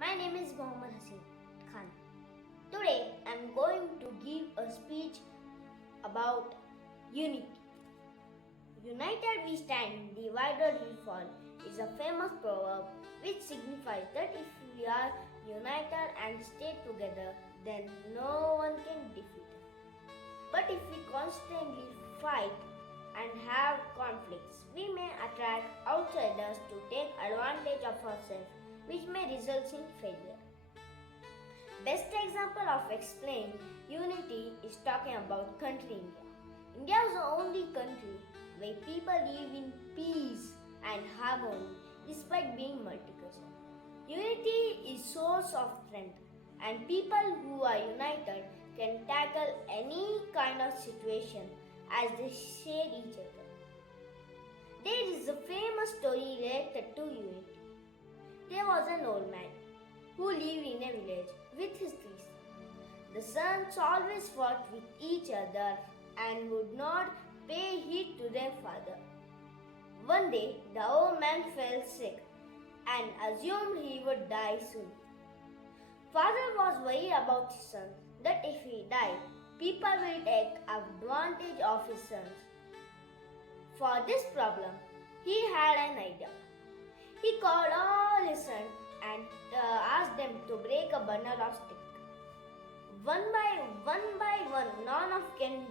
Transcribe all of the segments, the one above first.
My name is Mohammad Hassan Khan. Today I am going to give a speech about unity. United we stand, divided we fall is a famous proverb which signifies that if we are united and stay together, then no one can defeat us. But if we constantly fight and have conflicts, we may attract outsiders to take advantage of ourselves, which may result in failure. Best example of explaining unity is talking about country India. India is the only country where people live in peace and harmony despite being multicultural. Unity is source of strength, and people who are united can tackle any kind of situation as they share each other. There is a famous story related to unity. There was an old man who lived in a village with his 3 sons. The sons always fought with each other and would not pay heed to their father. One day, the old man fell sick and assumed he would die soon. Father was worried about his son, that if he died, people will take advantage of his sons. For this problem, he had an idea. He called all his sons and asked them to break a bundle of sticks. One by one, none of them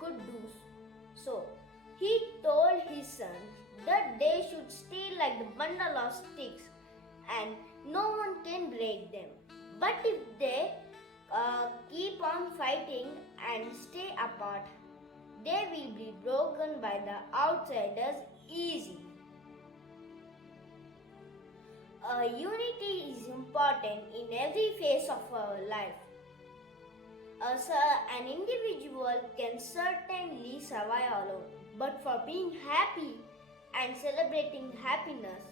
could do so. He told his sons that they should stay like the bundle of sticks and no one can break them. But if they keep on fighting and stay apart, they will be broken by the outsiders easily. Unity is important in every phase of our life. An individual can certainly survive alone, but for being happy and celebrating happiness,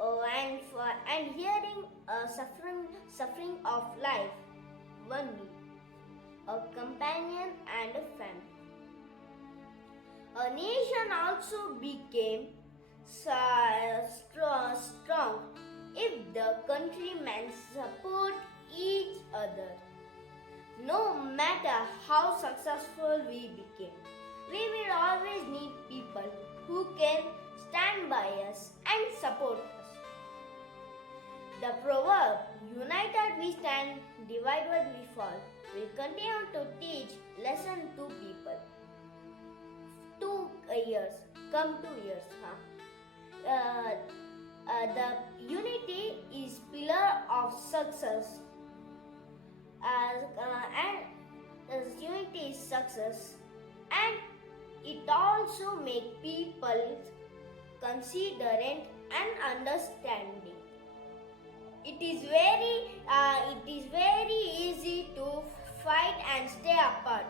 and hearing suffering of life, one need a companion and a family. A nation also became strong if the countrymen support each other. No matter how successful we became, we will always need people who can stand by us and support us. The proverb, united we stand, divided we fall, will continue to teach lesson to people. 2 years. The unity is pillar of success, and unity is success, and it also make people considerate and understanding. It is very easy to fight and stay apart.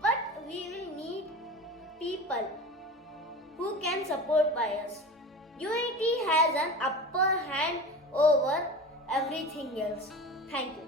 But we will need people who can support by us. Unity has an upper hand over everything else. Thank you.